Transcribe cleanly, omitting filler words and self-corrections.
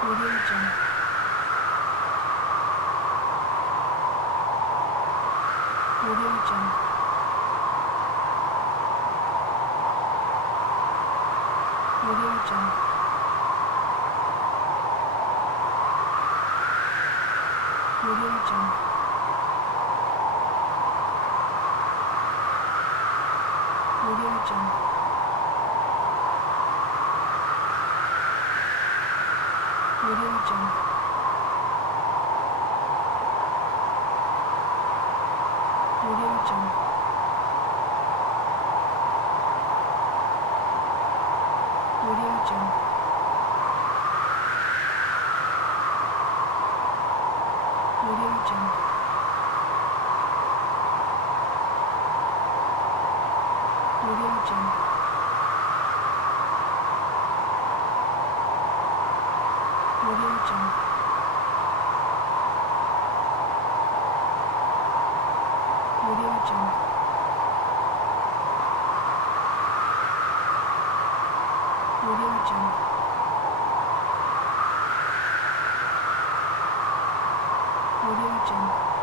Audio Jungle. Audio Jungle. Audio Jungle. Audio Jungle. Audio Jungle. Audio Jungle. Audio Jungle. Audio Jungle. Audio Jungle. Audio Jungle. Audio Jungle. Audio Jungle. Audio Jungle. Audio Jungle.